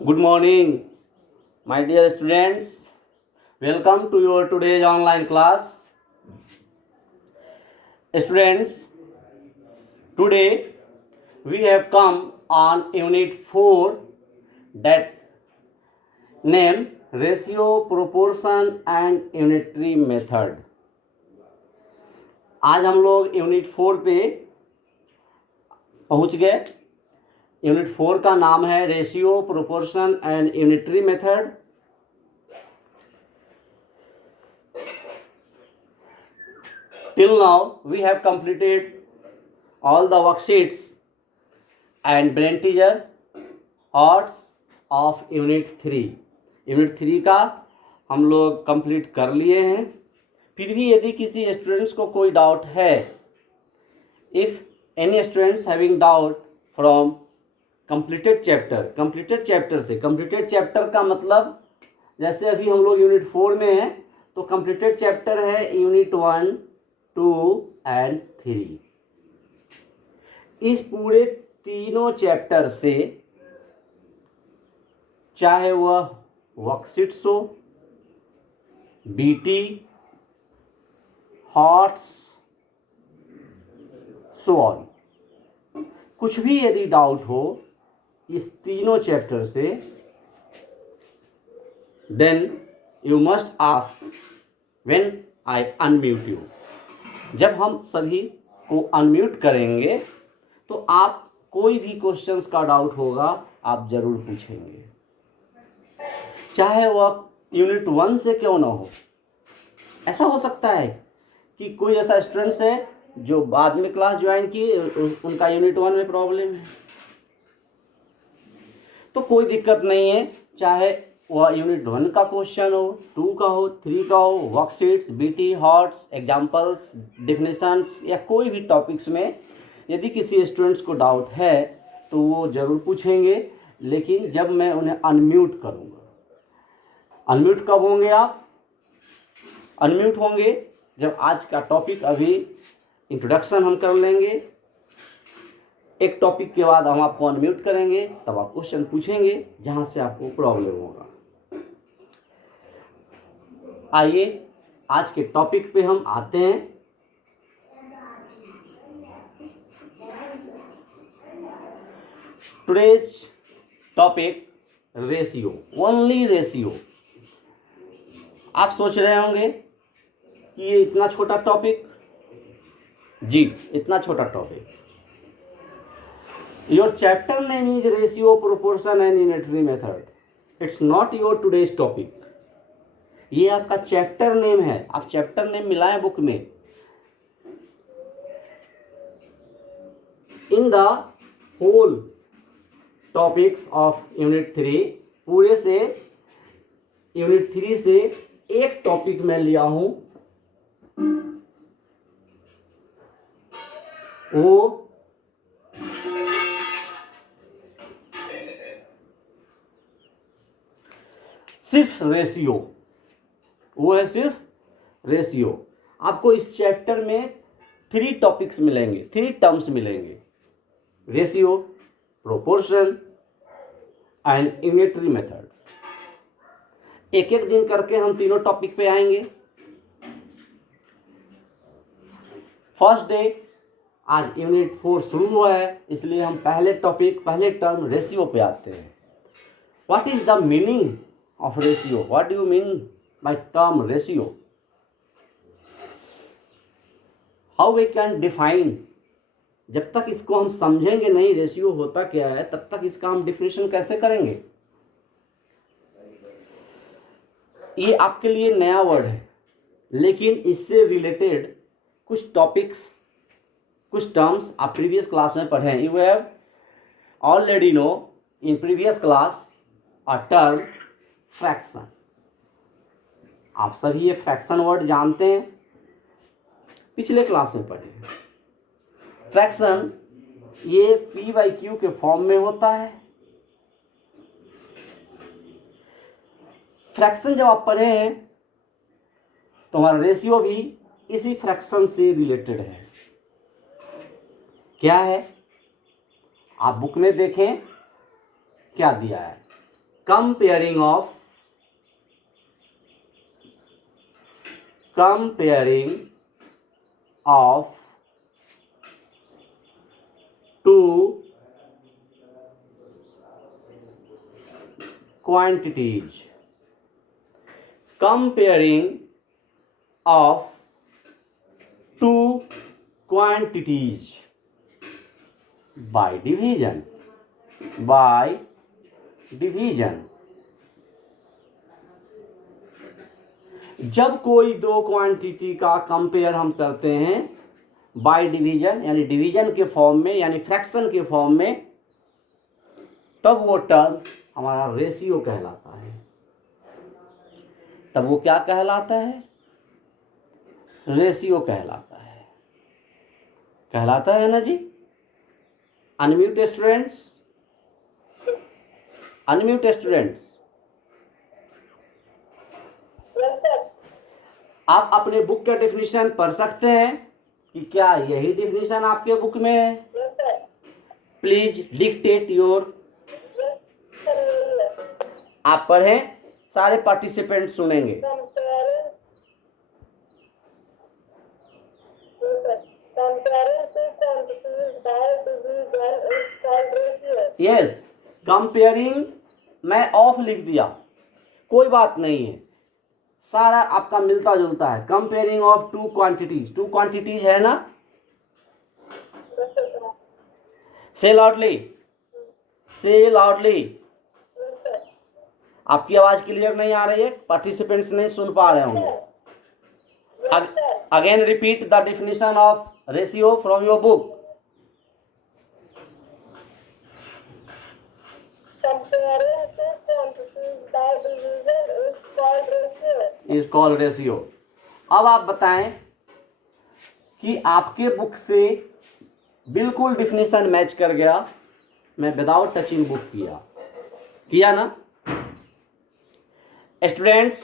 Good morning, my dear students. Welcome to your today's online class. Students, today we have come on Unit 4 that name Ratio, Proportion and Unitary Method. आज हम लोग unit 4 पे पहुंच गए। Unit 4 का नाम है ratio, proportion and unitary method. Till now we have completed all the worksheets and brain teaser parts of unit 3। Unit 3 का हम लोग कंप्लीट कर लिए हैं। फिर भी यदि किसी स्टूडेंट्स को कोई डाउट है, if any students having doubt from completed chapter से, कंप्लीटेड चैप्टर का मतलब जैसे अभी हम लोग यूनिट 4 में हैं तो कंप्लीटेड चैप्टर है यूनिट 1, 2 एंड 3। इस पूरे तीनों चैप्टर से, चाहे वह वर्कशीट्स हो, बीटी, हॉट्स, सो ऑन, कुछ भी यदि डाउट हो इस तीनों चैप्टर से, then you must ask when I unmute you. जब हम सभी को अनम्यूट करेंगे तो आप कोई भी क्वेश्चंस का डाउट होगा आप जरूर पूछेंगे, चाहे वह यूनिट 1 से क्यों ना हो। ऐसा हो सकता है कि कोई ऐसा स्टूडेंट्स है जो बाद में क्लास ज्वाइन किए, उनका यूनिट 1 में प्रॉब्लम है, तो कोई दिक्कत नहीं है। चाहे वह यूनिट 1 का क्वेश्चन हो, 2 का हो, 3 का हो, worksheets, BT, hots, examples, definitions या कोई भी टॉपिक्स में यदि किसी स्टूडेंट्स को डाउट है तो वो ज़रूर पूछेंगे, लेकिन जब मैं उन्हें अनम्यूट करूँगा। अनम्यूट कब होंगे आप? अनम्यूट होंगे जब आज का टॉपिक, अभी इंट्रोडक्शन हम कर लेंगे, एक टॉपिक के बाद हम आपको अनम्यूट करेंगे, तब आप क्वेश्चन पूछेंगे जहां से आपको प्रॉब्लम होगा। आइए आज के टॉपिक पे हम आते हैं। Today's topic ratio, only ratio. आप सोच रहे होंगे कि ये इतना छोटा टॉपिक, जी इतना छोटा topic. Your chapter name is ratio, proportion and unitary method. It's not your today's topic. ये आपका चैप्टर नेम है, आप चैप्टर नेम मिलाएं बुक में। In the whole topics of unit 3, पूरे से यूनिट 3 से एक टॉपिक मैं लिया हूं, वो सिर्फ रेशियो, वो है सिर्फ रेशियो। आपको इस चैप्टर में 3 टॉपिक्स मिलेंगे, 3 टर्म्स मिलेंगे, ratio, proportion and unitary method. एक एक दिन करके हम तीनों टॉपिक पे आएंगे। फर्स्ट डे आज यूनिट 4 शुरू हुआ है, इसलिए हम पहले टॉपिक, पहले टर्म रेशियो पे आते हैं। What is the meaning of ratio? What do you mean by term ratio? How we can define? जब तक इसको हम समझेंगे नहीं रेशियो होता क्या है, तब तक इसका हम डिफिनेशन कैसे करेंगे? ये आपके लिए नया वर्ड है, लेकिन इससे रिलेटेड कुछ टॉपिक्स, कुछ टर्म्स आप प्रीवियस क्लास में पढ़े हैं। You have already know in previous class a term fraction. आप सभी ये फ्रैक्शन वर्ड जानते हैं, पिछले क्लास में पढ़े हैं। फ्रैक्शन ये P/Q के फॉर्म में होता है। फ्रैक्शन जब आप पढ़े हैं तो हमारा रेशियो भी इसी फ्रैक्शन से रिलेटेड है। क्या है? आप बुक में देखें क्या दिया है। comparing of two quantities. Comparing of two quantities by division. जब कोई दो क्वांटिटी का कंपेयर हम करते हैं बाय डिवीजन, यानी डिवीजन के फॉर्म में, यानी फ्रैक्शन के फॉर्म में, तब वो टर्म हमारा रेशियो कहलाता है। तब वो क्या कहलाता है? रेशियो कहलाता है ना जी। अनम्यूट स्टूडेंट्स, आप अपने बुक का डेफिनेशन पढ़ सकते हैं कि क्या यही डेफिनेशन आपके बुक में है? Please dictate your. आप पढ़ें, सारे पार्टिसिपेंट सुनेंगे। यस, कंपेयरिंग मैं ऑफ लिख दिया, कोई बात नहीं है, सारा आपका मिलता जुलता है। कंपेयरिंग ऑफ टू क्वांटिटीज है ना। से लाउडली। आपकी आवाज क्लियर नहीं आ रही है, पार्टिसिपेंट्स नहीं सुन पा रहे होंगे। Again repeat the definition of ratio from your book. Is called ratio. अब आप बताएं कि आपके बुक से बिल्कुल डिफिनेशन मैच कर गया, मैं विदाउट टचिंग बुक किया ना स्टूडेंट्स?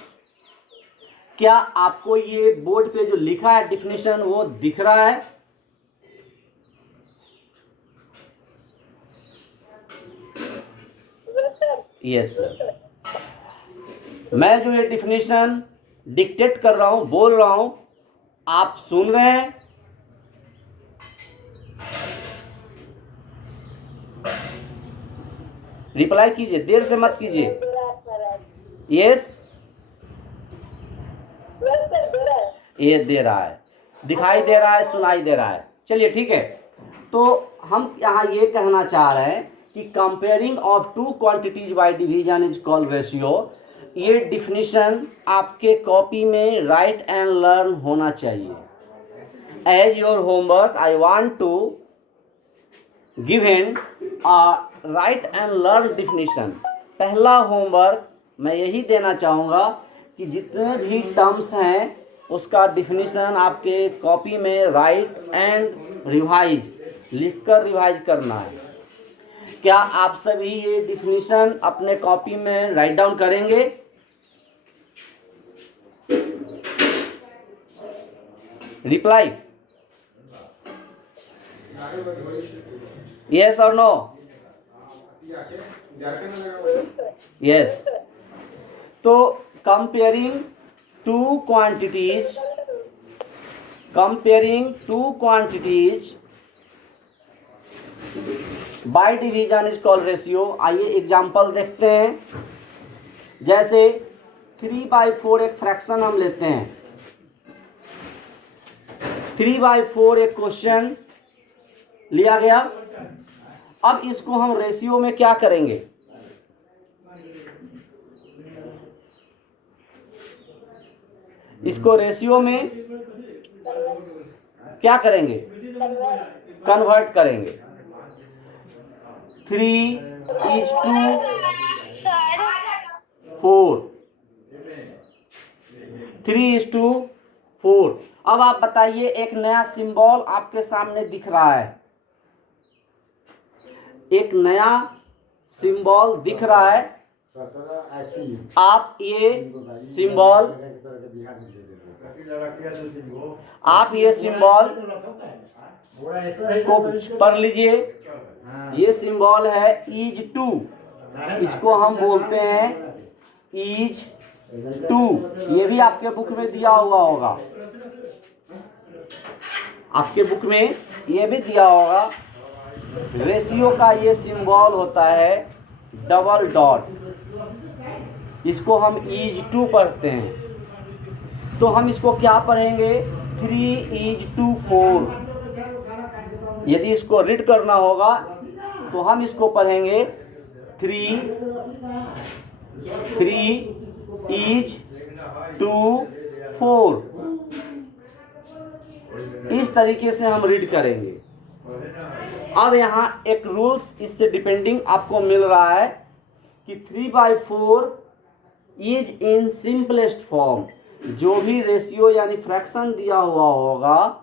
क्या आपको ये बोर्ड पे जो लिखा है डिफिनेशन वो दिख रहा है? Yes sir. मैं जो ये डिफिनेशन डिक्टेट कर रहा हूं, बोल रहा हूं, आप सुन रहे हैं? रिप्लाई कीजिए, देर से मत कीजिए। यस, ये दे रहा है, दिखाई दे रहा है, सुनाई दे रहा है। चलिए ठीक है। तो हम यहाँ ये कहना चाह रहे हैं कि comparing of two quantities by division is called ratio. ये डिफिनीशन आपके कॉपी में राइट एंड लर्न होना चाहिए। As your homework I want to given a write and learn definition. पहला होमवर्क मैं यही देना चाहूँगा कि जितने भी टर्म्स हैं उसका डिफिनीशन आपके कॉपी में राइट एंड रिवाइज लिखकर रिवाइज करना है। क्या आप सभी ये डिफिनीशन अपने कॉपी में राइट डाउन करेंगे? रिप्लाई यस और नो? यस। तो comparing to quantities by division is called ratio. आइए एग्जांपल देखते हैं। जैसे 3/4 एक फ्रैक्शन हम लेते हैं। 3/4 एक क्वेश्चन लिया गया। अब इसको हम रेशियो में क्या करेंगे? इसको रेशियो में क्या करेंगे? कन्वर्ट करेंगे। 3:4। 3:4। अब आप बताइए, एक नया सिंबल आपके सामने दिख रहा है। एक नया सिंबल दिख रहा है। आप ये सिंबल को पढ़ लीजिए। ये सिंबल है इज टू। इसको हम बोलते हैं इज टू। ये भी आपके बुक में दिया हुआ होगा, आपके बुक में ये भी दिया होगा। रेशियो का ये सिंबल होता है डबल डॉट, इसको हम इज टू पढ़ते हैं। तो हम इसको क्या पढ़ेंगे, 3:4। यदि इसको रीड करना होगा तो हम इसको पढ़ेंगे 3:4। इस तरीके से हम रीड करेंगे। अब यहाँ एक रूल्स इससे डिपेंडिंग आपको मिल रहा है कि 3/4 इज इन सिंपलेस्ट फॉर्म। जो भी रेशियो यानी फ्रैक्शन दिया हुआ होगा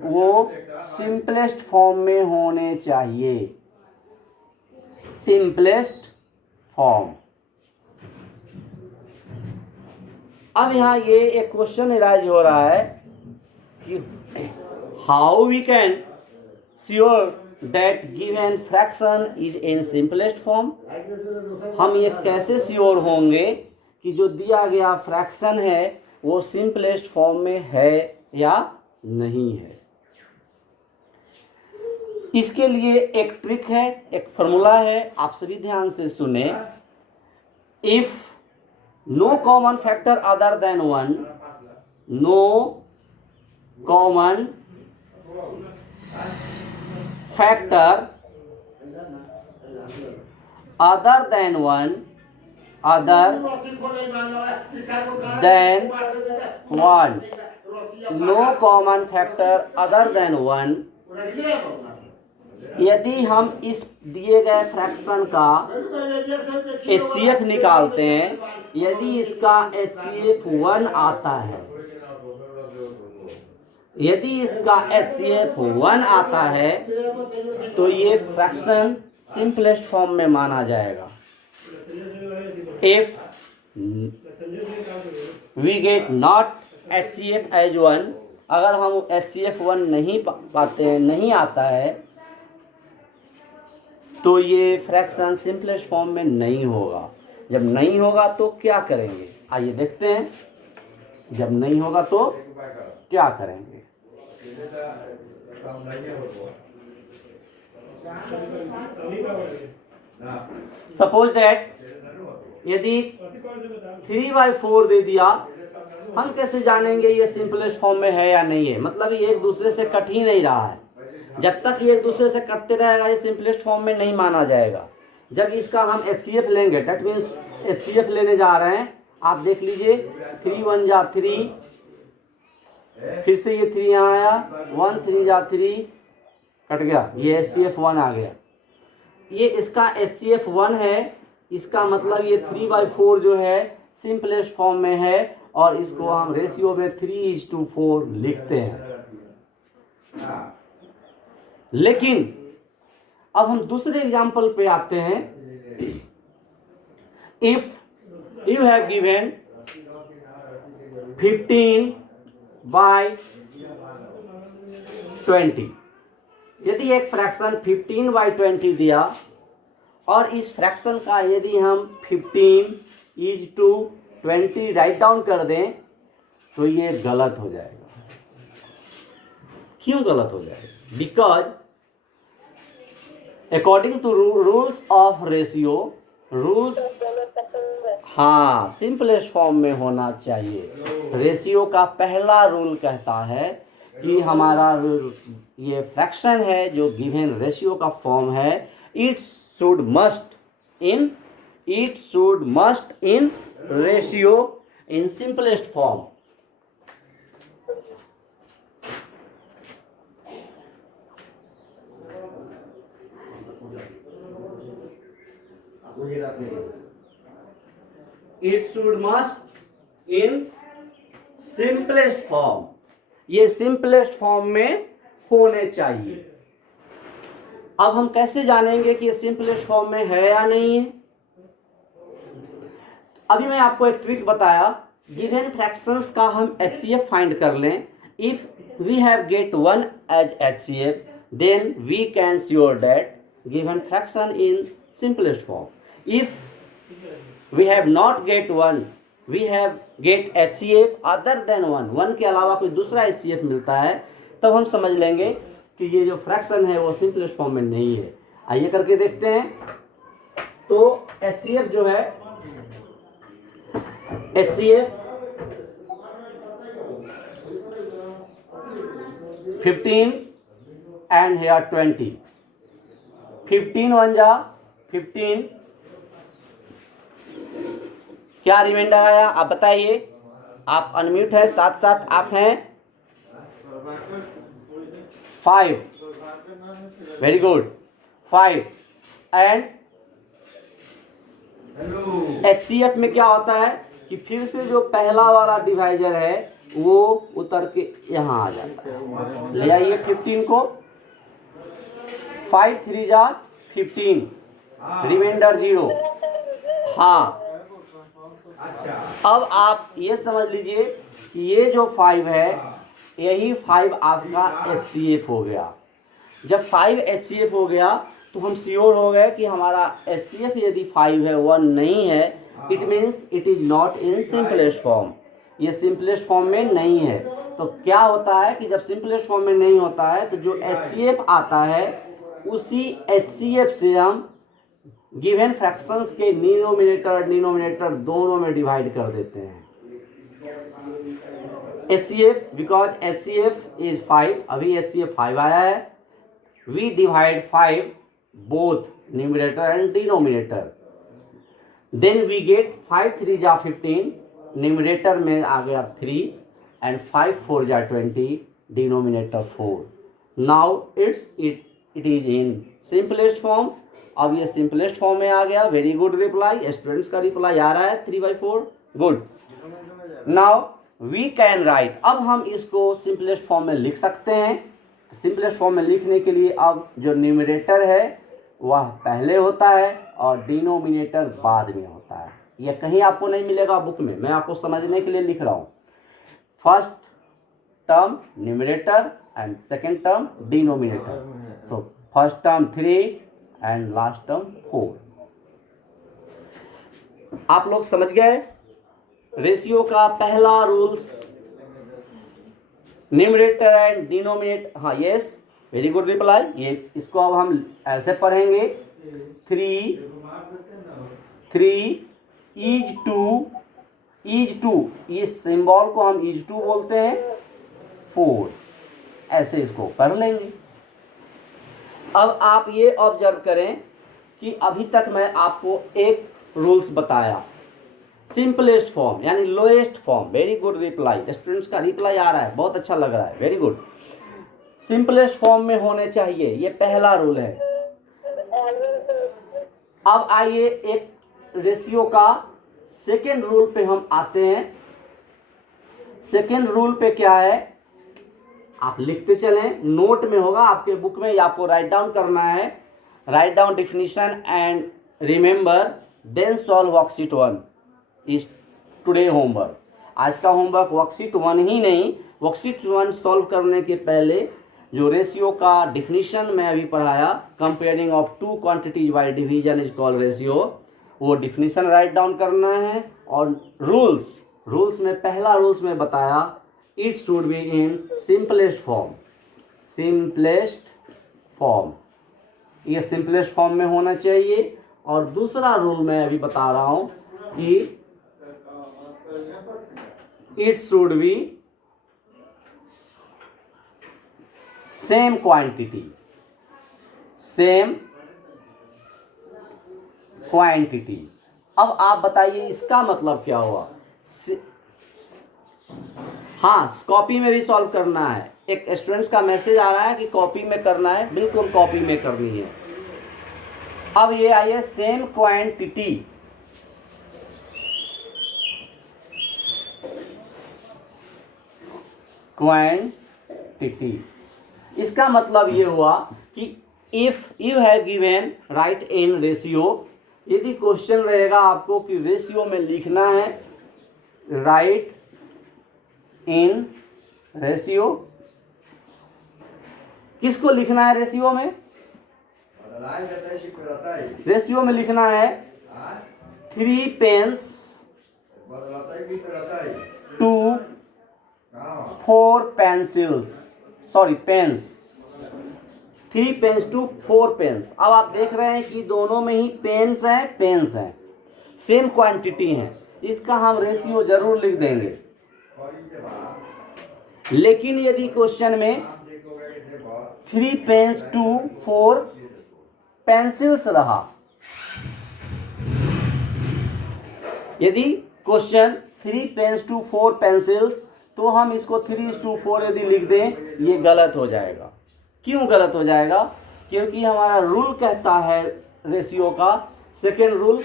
वो सिंपलेस्ट फॉर्म में होने चाहिए, सिंपलेस्ट फॉर्म। अब यहाँ ये एक क्वेश्चन अराइज हो रहा है कि how we can sure that given fraction is in simplest form. हम ये कैसे श्योर होंगे कि जो दिया गया फ्रैक्शन है वो सिंपलेस्ट फॉर्म में है या नहीं है। इसके लिए एक ट्रिक है, एक फॉर्मूला है, आप सभी ध्यान से सुने। If no common factor other than 1, no common factor other than 1, other than 1, no common factor other than 1। यदि हम इस दिए गए फ्रैक्शन का HCF निकालते हैं, यदि इसका HCF 1 आता है, यदि इसका HCF 1 आता है तो ये फ्रैक्शन सिंपलेस्ट फॉर्म में माना जाएगा। If we get not HCF as 1, अगर हम HCF 1 नहीं पाते हैं, नहीं आता है, तो ये फ्रैक्शन सिंपलेस्ट फॉर्म में नहीं होगा। जब नहीं होगा तो क्या करेंगे, आइए देखते हैं। जब नहीं होगा तो क्या करेंगे। सपोज दैट यदि 3/4 दे दिया, हम कैसे जानेंगे ये सिंपलेस्ट फॉर्म में है या नहीं है। मतलब ये एक दूसरे से कट ही नहीं रहा है। जब तक ये एक दूसरे से कटते रहेगा ये सिंपलेस्ट फॉर्म में नहीं माना जाएगा। जब इसका हम HCF लेंगे, दैट मीन्स HCF लेने जा रहे हैं, आप देख लीजिए 3 1 जा 3, फिर से ये 3 यहाँ आया, 1 3 जा 3, कट गया, ये HCF 1 आ गया। ये इसका HCF 1 है, इसका मतलब ये 3/4 जो है सिंपलेस्ट फॉर्म में है और इसको हम रेशियो में 3:4 लिखते हैं। लेकिन अब हम दूसरे एग्जाम्पल पे आते हैं। इफ यू हैव गिवन 15/20, यदि एक फ्रैक्शन 15/20 दिया और इस फ्रैक्शन का यदि हम 15:20 राइट डाउन कर दें तो ये गलत हो जाएगा। क्यों गलत हो जाएगा? Because according to rules of ratio, rules हाँ सिंपलेस्ट फॉर्म में होना चाहिए। रेशियो का पहला रूल कहता है कि हमारा ये फ्रैक्शन है जो गिवन रेशियो का फॉर्म है, it should must in ratio in simplest form. It should must in simplest form, ये सिंपलेस्ट फॉर्म में होने चाहिए। अब हम कैसे जानेंगे कि ये सिंपलेस्ट फॉर्म में है या नहीं है? अभी मैं आपको एक ट्रिक बताया, गिवन फ्रैक्शंस का हम HCF फाइंड कर लें। If we have get 1 as HCF, then we can sure that given fraction in simplest form. If we have not get one, we have get HCF other than one के अलावा कोई दूसरा HCF मिलता है, तब हम समझ लेंगे कि ये जो फ्रैक्शन है वो सिंपलेस्ट फॉर्म में नहीं है। आइए करके देखते हैं। तो HCF जो है, HCF 15 and here 20, 15 1 जा 15, क्या रिमाइंडर आया आप बताइए। आप अनम्यूट है, साथ साथ आप हैं 5, वेरी गुड 5। एंड HCF में क्या होता है कि फिर से जो पहला वाला डिवाइजर है वो उतर के यहाँ आ जाता है। ले आइए 15 को, 5 3 जा 15, रिमाइंडर 0। हाँ, अब आप ये समझ लीजिए कि ये जो 5 है, यही 5 आपका HCF हो गया। जब 5 HCF हो गया तो हम श्योर हो गए कि हमारा HCF यदि 5 है 1 नहीं है, it means it is not in simplest form, ये सिंपलेस्ट फॉर्म में नहीं है। तो क्या होता है कि जब सिंपलेस्ट फॉर्म में नहीं होता है तो जो HCF आता है उसी HCF से हम गिवन फ्रैक्शंस के डिनोमिनेटर दोनों में डिवाइड कर देते हैं। HCF, बिकॉज HCF इज 5, अभी HCF 5 आया है, we divide 5 both numerator and denominator, then we get 5 3 जा 15, न्यूमरेटर में आ गया 3 एंड 5 4 जा 20, denominator 4। Now it is in simplest form. अब ये सिंपलेस्ट फॉर्म में आ गया। वेरी गुड रिप्लाई, स्टूडेंट्स का रिप्लाई आ रहा है 3/4, good. Now we can write, अब हम इसको सिंपलेस्ट फॉर्म में लिख सकते हैं। सिंपलेस्ट फॉर्म में लिखने के लिए अब जो न्यूमरेटर है वह पहले होता है और डिनोमिनेटर बाद में होता है। यह कहीं आपको नहीं मिलेगा बुक में, मैं आपको समझने के लिए लिख रहा हूँ। First term numerator and second term denominator. तो first term 3 and last term 4। आप लोग समझ गए रेशियो का पहला रूल्स, न्यूमरेटर एंड डिनोमिनेटर। हाँ यस, वेरी गुड रिप्लाई। ये इसको अब हम ऐसे पढ़ेंगे 3 इज टू, इस सिंबल को हम इज टू बोलते हैं 4, ऐसे इसको पढ़ लेंगे। अब आप ये ऑब्जर्व करें कि अभी तक मैं आपको एक रूल्स बताया, सिंपलेस्ट फॉर्म यानी lowest form. Very good reply, students का रिप्लाई आ रहा है, बहुत अच्छा लग रहा है, वेरी गुड। सिंपलेस्ट फॉर्म में होने चाहिए, ये पहला रूल है। अब आइए एक रेशियो का सेकेंड रूल पे हम आते हैं। सेकेंड रूल पे क्या है, आप लिखते चलें, नोट में होगा आपके बुक में, या आपको राइट डाउन करना है। Write down definition and remember, then solve worksheet 1 is today homework. आज का होमवर्क वर्कशीट 1 ही नहीं, वर्कशीट 1 सॉल्व करने के पहले जो रेशियो का डिफिनीशन मैं अभी पढ़ाया, comparing of two quantities by division is called ratio, वो डिफिनीशन राइट डाउन करना है। और रूल्स में पहला रूल्स में बताया it should be in simplest form, ये सिंपलेस्ट फॉर्म में होना चाहिए। और दूसरा रूल मैं अभी बता रहा हूं कि it should B same quantity. अब आप बताइए इसका मतलब क्या हुआ। हाँ, कॉपी में भी सॉल्व करना है। एक स्टूडेंट्स का मैसेज आ रहा है कि कॉपी में करना है, बिल्कुल कॉपी में करनी है। अब ये आइए सेम क्वांटिटी, इसका मतलब ये हुआ कि if you have given right in ratio, यदि क्वेश्चन रहेगा आपको कि रेशियो में लिखना है, राइट इन रेशियो, किसको लिखना है रेशियो में? रेशियो में लिखना है 3 pens to 4 pencils, sorry pens, 3 pens to 4 pens. अब आप देख रहे हैं कि दोनों में ही पेन्स हैं, सेम क्वांटिटी है, इसका हम रेशियो जरूर लिख देंगे। लेकिन यदि क्वेश्चन में 3 पेन्स टू 4 पेंसिल्स रहा, यदि क्वेश्चन 3 पेन्स टू 4 पेंसिल्स, तो हम इसको 3:4 यदि लिख दें, ये गलत हो जाएगा। क्यों गलत हो जाएगा? क्योंकि हमारा रूल कहता है रेशियो का, second rule,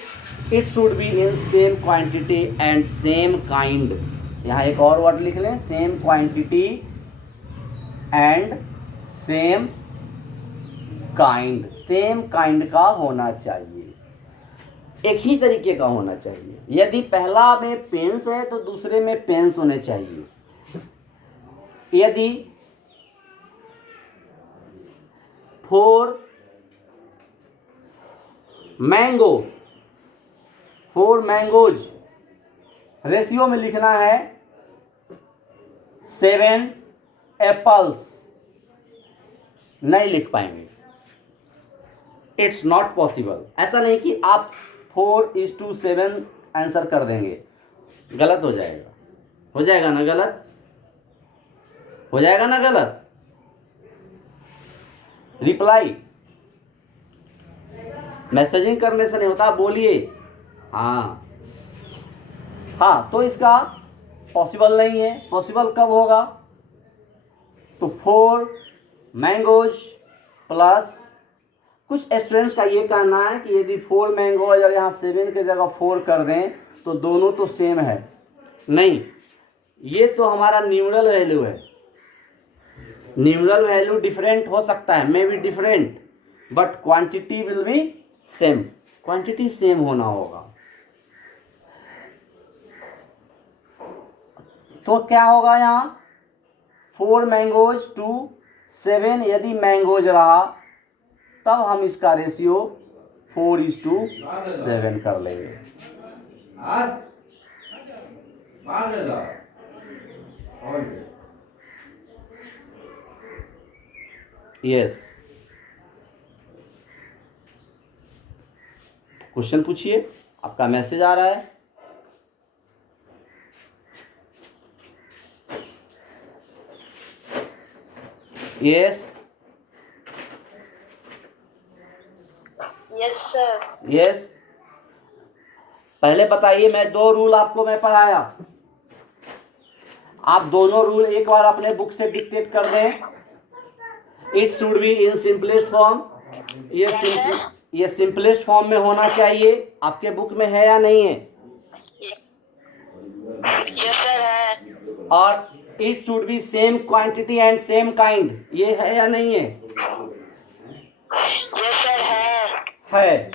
it should be in same quantity and same kind. यहाँ एक और वर्ड लिख लें, same quantity and same kind. Same kind का होना चाहिए, एक ही तरीके का होना चाहिए। यदि पहला में पेन्स है तो दूसरे में पेन्स होने चाहिए। यदि 4 मैंगोज रेशियो में लिखना है 7 एप्पल्स, नहीं लिख पाएंगे, इट्स नॉट पॉसिबल। ऐसा नहीं कि आप 4:7 आंसर कर देंगे, गलत हो जाएगा। हो जाएगा ना गलत? हो जाएगा ना गलत? रिप्लाई मैसेजिंग करने से नहीं होता, बोलिए। हाँ, तो इसका पॉसिबल नहीं है। पॉसिबल कब होगा? तो 4 मैंगोज प्लस, कुछ स्टूडेंट्स का ये कहना है कि यदि 4 मैंगोज और यहाँ 7 की जगह 4 कर दें तो दोनों तो सेम है। नहीं, ये तो हमारा न्यूमरल वैल्यू है। न्यूमरल वैल्यू डिफरेंट हो सकता है, may be different, but quantity will be same. Quantity same होना होगा। तो क्या होगा यहाँ? 4 मैंगोज टू 7, यदि मैंगोज रहा तब हम इसका रेशियो 4:7 कर लेंगे। यस, क्वेश्चन पूछिए, आपका मैसेज आ रहा है। Yes yes sir. यस, पहले बताइए, मैं 2 रूल आपको मैं पढ़ाया, आप दोनों रूल एक बार अपने बुक से डिक्टेट कर दें। It should be in simplest form, ये सिंपलेस्ट फॉर्म में होना चाहिए। आपके बुक में है या नहीं है? यस सर है। और it should B same quantity and same kind, ये है या नहीं है? यस सर है।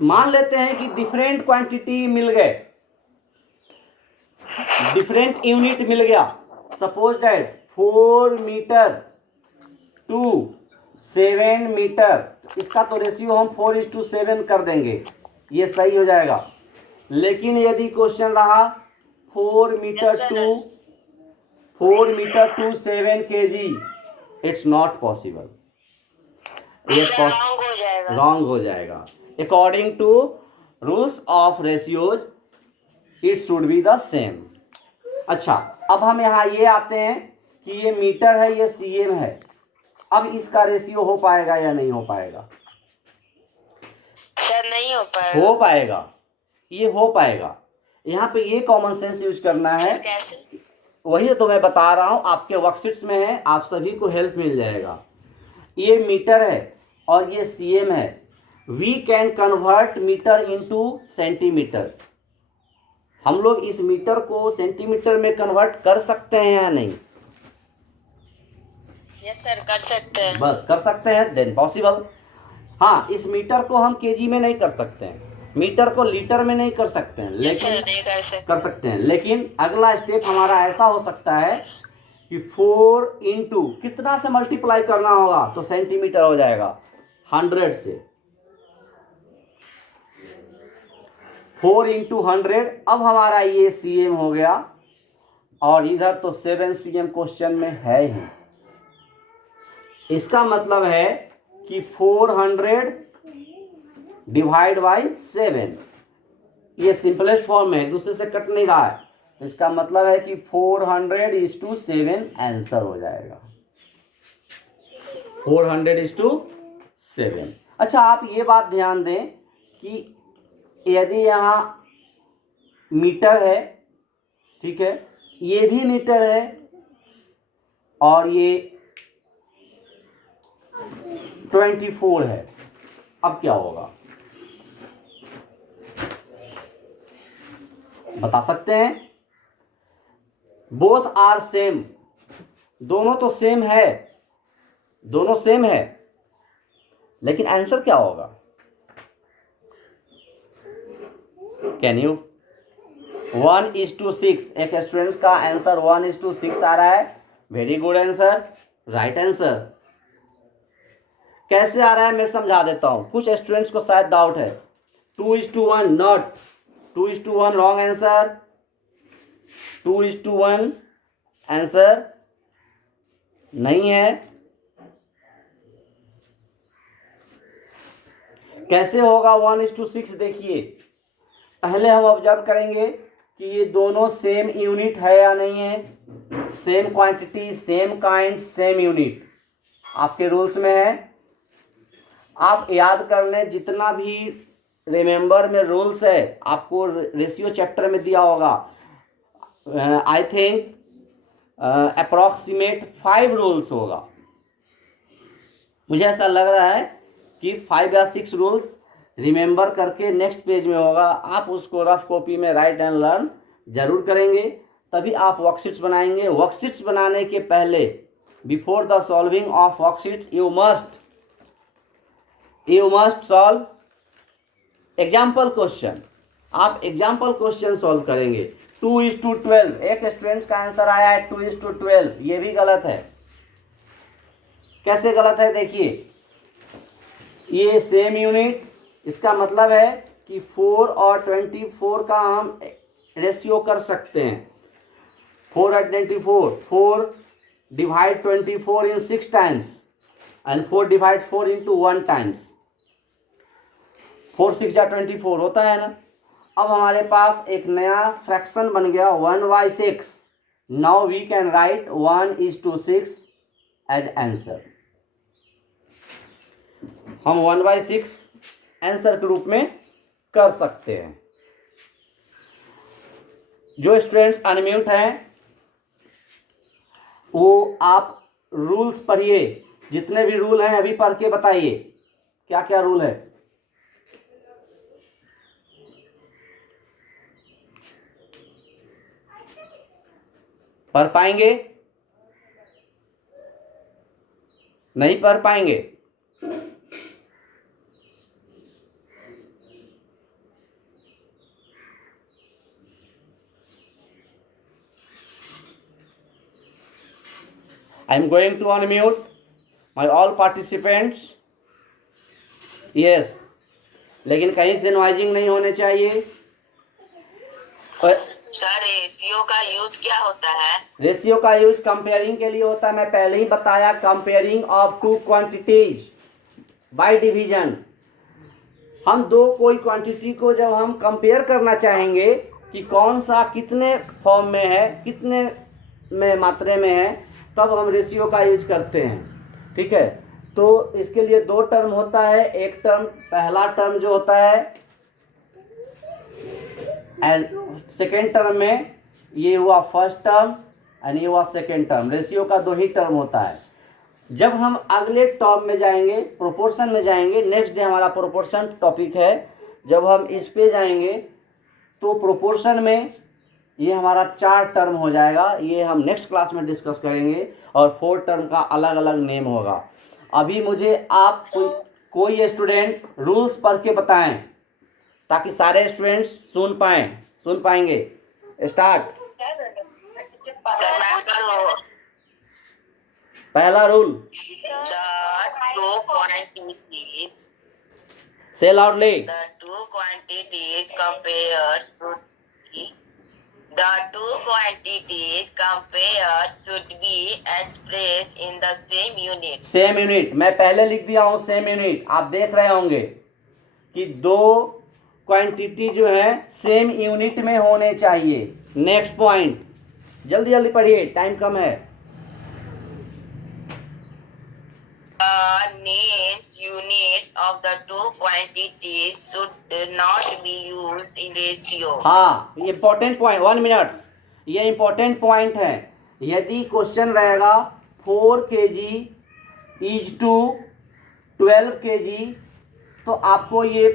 मान लेते हैं कि डिफरेंट क्वांटिटी मिल गए, डिफरेंट यूनिट मिल गया। Suppose that 4 metre to 7 metre, इसका तो रेशियो हम 4:7 कर देंगे, ये सही हो जाएगा। लेकिन यदि क्वेश्चन रहा 4 metre to 7 kg, it's not possible, ये रॉन्ग हो जाएगा। According to rules of ratios it should be the same. अच्छा, अब हम यहाँ ये आते हैं कि ये मीटर है, ये cm है। अब इसका रेशियो हो पाएगा या नहीं हो पाएगा? सर नहीं हो पाएगा। हो पाएगा, ये हो पाएगा। यहाँ पे ये कॉमन सेंस यूज करना है। कैसे? वही तो मैं बता रहा हूँ, आपके वर्कशीट्स में है, आप सभी को हेल्प मिल जाएगा। ये मीटर है और ये cm है। We can convert metre into centimetre. हम लोग इस मीटर को सेंटीमीटर में कन्वर्ट कर सकते हैं या नहीं? यस सर, कर सकते हैं। बस कर सकते हैं, देन पॉसिबल। हाँ, इस मीटर को हम केजी में नहीं कर सकते हैं, मीटर को लीटर में नहीं कर सकते हैं, लेकिन नहीं कर सकते हैं। लेकिन अगला स्टेप हमारा ऐसा हो सकता है कि 4 इंटू कितना से मल्टीप्लाई करना होगा तो सेंटीमीटर हो जाएगा 100 से। 4 इंटू 100, अब हमारा ये cm हो गया, और इधर तो 7 cm क्वेश्चन में है ही। इसका मतलब है कि 400 डिवाइड बाई 7, ये सिंपलेस्ट फॉर्म है, दूसरे से कट नहीं रहा है। इसका मतलब है कि 400:7 आंसर हो जाएगा, 400:7। अच्छा, आप ये बात ध्यान दें कि यदि यहाँ मीटर है, ठीक है, ये भी मीटर है, और ये 24 है, अब क्या होगा बता सकते हैं? बोथ आर सेम, दोनों तो सेम है, दोनों सेम है, लेकिन आंसर क्या होगा? Can you? 1:6, एक स्टूडेंट का आंसर 1:6 आ रहा है। Very good answer, right answer. कैसे आ रहा है मैं समझा देता हूं, कुछ स्टूडेंट्स को शायद डाउट है। 2:1, नॉट 2:1, रॉन्ग आंसर। 2:1 आंसर नहीं है। कैसे होगा 1:6? देखिए, पहले हम ऑब्जर्व करेंगे कि ये दोनों सेम यूनिट है या नहीं है। Same quantity, same kind, same unit आपके रूल्स में है। आप याद कर लें, जितना भी रिमेंबर में रूल्स है आपको रेशियो चैप्टर में दिया होगा। आई थिंक अप्रॉक्सीमेट 5 रूल्स होगा। मुझे ऐसा लग रहा है कि 5 या 6 रूल्स रिमेंबर करके नेक्स्ट पेज में होगा। आप उसको रफ कॉपी में राइट एंड लर्न जरूर करेंगे, तभी आप वर्कशीट्स बनाएंगे। वर्कशीट्स बनाने के पहले, before the solving of worksheets, you must solve example question. आप एग्जाम्पल क्वेश्चन सॉल्व करेंगे। 2:12, एक स्टूडेंट का आंसर आया है 2:12, ये भी गलत है। कैसे गलत है? देखिए, ये सेम यूनिट, इसका मतलब है कि 4 और 24 का हम रेशियो कर सकते हैं। 4 और 24, 4 divide 24 in 6 times and 4 divide 4 into 1 times. 4 6 या 24 होता है ना। अब हमारे पास एक नया फ्रैक्शन बन गया 1/6। Now we can write 1:6 as answer. हम 1/6 आंसर के रूप में कर सकते हैं। जो स्टूडेंट्स अनम्यूट हैं वो आप रूल्स पढ़िए, जितने भी रूल हैं अभी पढ़ के बताइए क्या क्या रूल है। पढ़ पाएंगे? नहीं पढ़ पाएंगे? I am going to unmute my all participants. Yes, लेकिन कहीं से नॉइजिंग नहीं होने चाहिए। सर, रेशियो का यूज क्या होता है? रेशियो का यूज कंपेयरिंग के लिए होता है। मैं पहले ही बताया, comparing of 2 quantities by division. हम कोई क्वांटिटी को जब हम कंपेयर करना चाहेंगे कि कौन सा कितने फॉर्म में है, कितने में मात्रा में है, तब हम रेशियो का यूज करते हैं। ठीक है, तो इसके लिए 2 टर्म होता है। एक टर्म, पहला टर्म जो होता है, एंड सेकेंड टर्म में ये हुआ फर्स्ट टर्म एंड ये हुआ सेकेंड टर्म। रेशियो का 2 ही टर्म होता है। जब हम अगले टर्म में जाएंगे, प्रोपोर्शन में जाएंगे, नेक्स्ट डे हमारा प्रोपोर्शन टॉपिक है। जब हम इस पे जाएंगे तो प्रोपोर्शन में ये हमारा 4 टर्म हो जाएगा। ये हम नेक्स्ट क्लास में डिस्कस करेंगे, और 4 टर्म का अलग अलग नेम होगा। अभी मुझे आप कोई स्टूडेंट्स रूल्स पढ़ के बताएं ताकि सारे स्टूडेंट्स सुन पाएंगे। स्टार्ट। पहला रूल, The two quantities से loudly. the two quantities quantities compared should be the two quantities compared should be expressed in the same unit. Same unit, मैं पहले लिख दिया हूं सेम यूनिट। आप देख रहे होंगे कि दो क्वांटिटी जो है सेम यूनिट में होने चाहिए। नेक्स्ट पॉइंट, जल्दी जल्दी पढ़िए, टाइम कम है। The names units of the two quantities should not be used in ratio. हाँ, इम्पोर्टेंट पॉइंट, 1 मिनट, ये इम्पोर्टेंट पॉइंट है। यदि क्वेश्चन रहेगा 4 kg इज टू 12 kg, तो आपको ये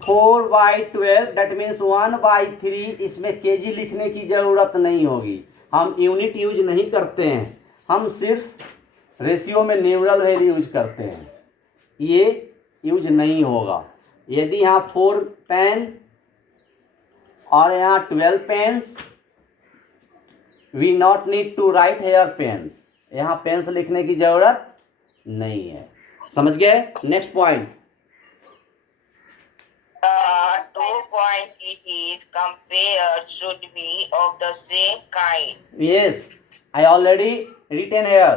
4/12 डेट मीन्स 1/3 इसमें kg लिखने की ज़रूरत नहीं होगी। हम यूनिट यूज नहीं करते हैं, हम सिर्फ रेशियो में न्यूमरल वैल्यू यूज करते हैं, ये यूज नहीं होगा। यदि यहाँ 4 पेन और यहाँ 12 pens, we not need to write here pens, यहाँ पेन्स लिखने की जरूरत नहीं है। समझ गए? Next point, The two quantities compared should be of the same kind. Yes I already written here,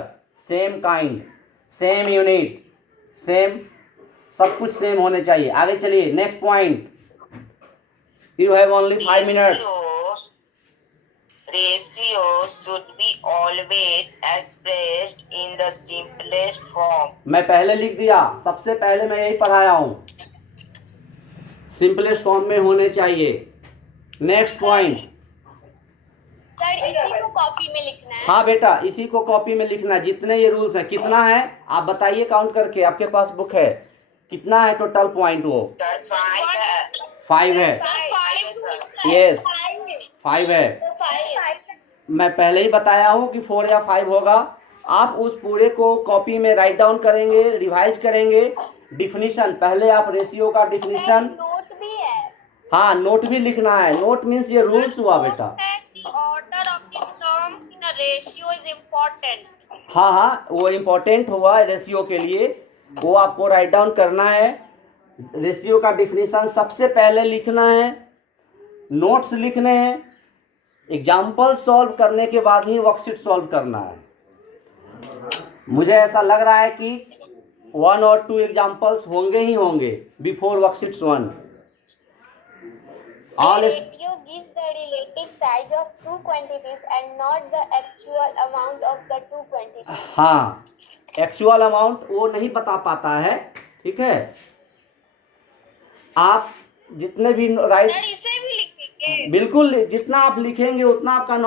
same kind, same unit, same, सब कुछ सेम होने चाहिए। आगे चलिए, next point, you have only 5 minutes. Ratio should be always expressed in the simplest form. मैं पहले लिख दिया, सबसे पहले मैं यही पढ़ाया हूं, सिंपलेस्ट फॉर्म में होने चाहिए। नेक्स्ट पॉइंट, सर इसी को कॉपी में लिखना है। हाँ बेटा, इसी को कॉपी में लिखना है। जितने ये रूल्स हैं, कितना है आप बताइए काउंट करके, आपके पास बुक है, कितना है टोटल पॉइंट? वो Sir, 5 है। 5 है। यस 5 है। मैं पहले ही बताया हूँ कि 4 या 5 होगा। आप उस पूरे को कॉपी में राइट डाउन करेंगे, रिवाइज करेंगे। डिफिनीशन, पहले आप रेशियो का डिफिनीशन, नोट भी है। हाँ नोट भी लिखना है। नोट मीन्स ये रूल्स हुआ बेटा। Order of the term in a ratio is important. हाँ हाँ, वो इम्पोर्टेंट हुआ रेशियो के लिए, वो आपको राइट डाउन करना है। रेशियो का डिफिनीशन सबसे पहले लिखना है, नोट्स लिखने हैं, एग्जाम्पल सॉल्व करने के बाद ही वर्कशीट सॉल्व करना है। मुझे ऐसा लग रहा है कि 1 और 2 एग्जाम्पल्स होंगे ही होंगे before worksheets 1। All Ratio gives the relative size of two quantities and not the actual amount of the two quantities. हाँ, एक्चुअल अमाउंट वो नहीं बता पाता है, ठीक है। आप जितने भी राइट, इसे भी लिखेंगे। बिल्कुल, जितना आप लिखेंगे उतना आपका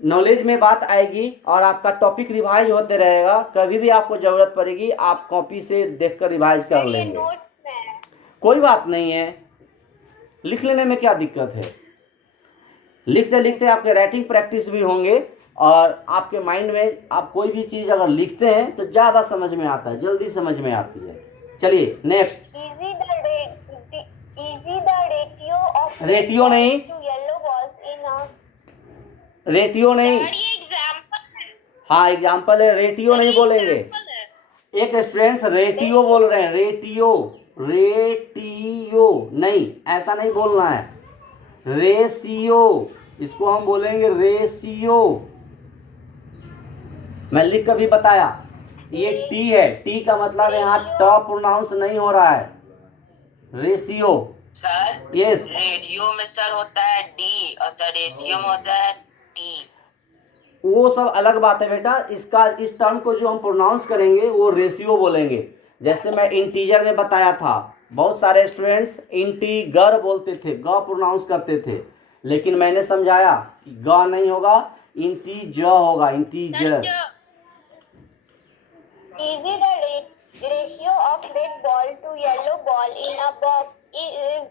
नॉलेज में बात आएगी और आपका टॉपिक रिवाइज होते रहेगा। कभी भी आपको ज़रूरत पड़ेगी आप कॉपी से देखकर रिवाइज कर लेंगे, नोट्स में कोई बात नहीं है। लिख लेने में क्या दिक्कत है? लिखते लिखते आपके राइटिंग प्रैक्टिस भी होंगे और आपके माइंड में आप कोई भी चीज़ अगर लिखते हैं तो ज़्यादा समझ में आता है, जल्दी समझ में आती है। चलिए next, easy the ratio of ratio नहीं, to yellow balls in a ratio नहीं, एग्जांपल है। हाँ एग्जाम्पल है, रेटियो नहीं बोलेंगे। एक स्टूडेंट्स रेटियो बोल रहे हैं, रेटियो, रेटियो नहीं, ऐसा नहीं बोलना है, रेशियो, इसको हम बोलेंगे रेशियो। मैं लिख कर भी बताया, ये टी है, टी का मतलब यहाँ ट प्रोनाउंस नहीं हो रहा है, रेशियो। सर यस, रेडियो में सर होता है डी और सर रेशियो में होता है टी। वो सब अलग बात है बेटा। इसका इस टर्म को जो हम प्रोनाउंस करेंगे वो रेशियो बोलेंगे। जैसे मैं इंटीजर में बताया था, बहुत सारे स्टूडेंट्स इंटीगर बोलते थे, ग प्रोनाउंस करते थे, लेकिन मैंने समझाया कि ग नहीं होगा, इंटीजर होगा, integer. Easy the ratio of red ball to yellow ball in a box is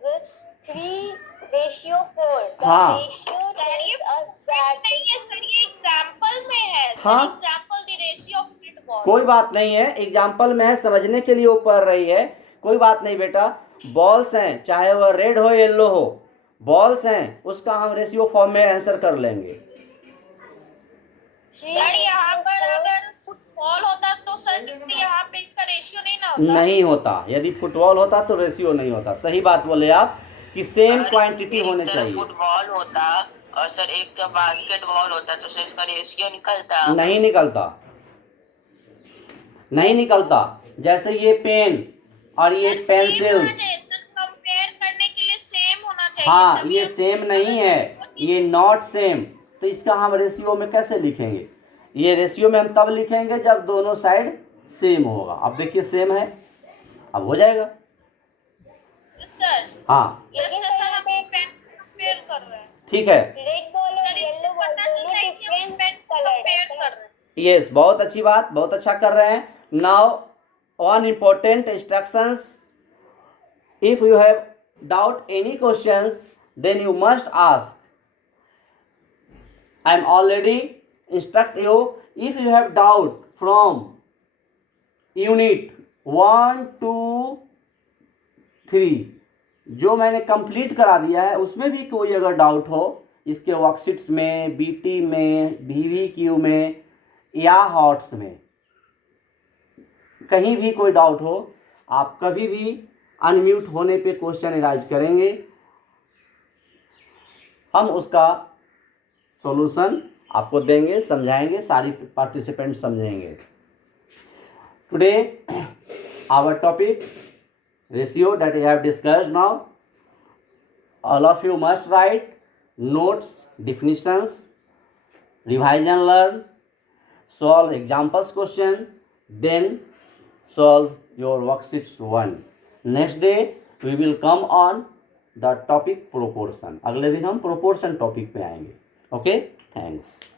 3:4. The हाँ। ratio tells us that ये एग्जांपल में है। हाँ। Example the ratio of red ball. कोई बात नहीं है, एग्जाम्पल में है, समझने के लिए वो पढ़ रही है, कोई बात नहीं बेटा। बॉल्स हैं, चाहे वह रेड हो येलो हो, बॉल्स हैं, उसका हम रेशियो फॉर्म में आंसर कर लेंगे। सर यहाँ पर अगर फुटबॉल होता तो सर सर यहाँ पे इसका रेशियो नहीं ना होता? नहीं होता। यदि फुटबॉल होता तो रेशियो नहीं होता। सही बात बोले आप कि सेम सर, क्वांटिटी एक होने तरफ चाहिए। फुटबॉल होता और सर एक तरफ बास्केटबॉल होता तो सर इसका रेशियो निकलता। नहीं निकलता, नहीं निकलता। जैसे ये पेन और ये पेंसिल्स, कंपेयर करने के लिए सेम होना चाहिए। हाँ तभी ये हम- सेम नहीं है, ये नॉट सेम। तो इसका हम रेशियो में कैसे लिखेंगे? ये रेशियो में हम तब लिखेंगे जब दोनों साइड सेम होगा। अब देखिए सेम है, अब हो जाएगा। सर हाँ लेकिन सर यहाँ हम पे पेन कंपेयर कर रहे हैं। ठीक है, रेड बॉल और येलो बॉल दोनों डिफरेंट कलर कंपेयर कर रहे हैं। यस, बहुत अच्छी बात, बहुत अच्छा कर रहे हैं। Now one important instructions, if you have doubt any questions then you must ask. I am already instruct you, if you have doubt from unit 1 to 3 जो मैंने कंप्लीट करा दिया है, उसमें भी कोई अगर डाउट हो, इसके वर्कशीट्स में, बीटी में, VVQ में या हॉट्स में, कहीं भी कोई डाउट हो, आप कभी भी अनम्यूट होने पे क्वेश्चन इराइज करेंगे, हम उसका सॉल्यूशन आपको देंगे, समझाएंगे, सारी पार्टिसिपेंट समझेंगे। Today our topic ratio that we have discussed now. All of you must write notes, definitions, revision learn, solve examples question, then solve your worksheets 1. Next day we will come on the topic proportion. अगले दिन हम proportion topic पे आएंगे। Okay, thanks.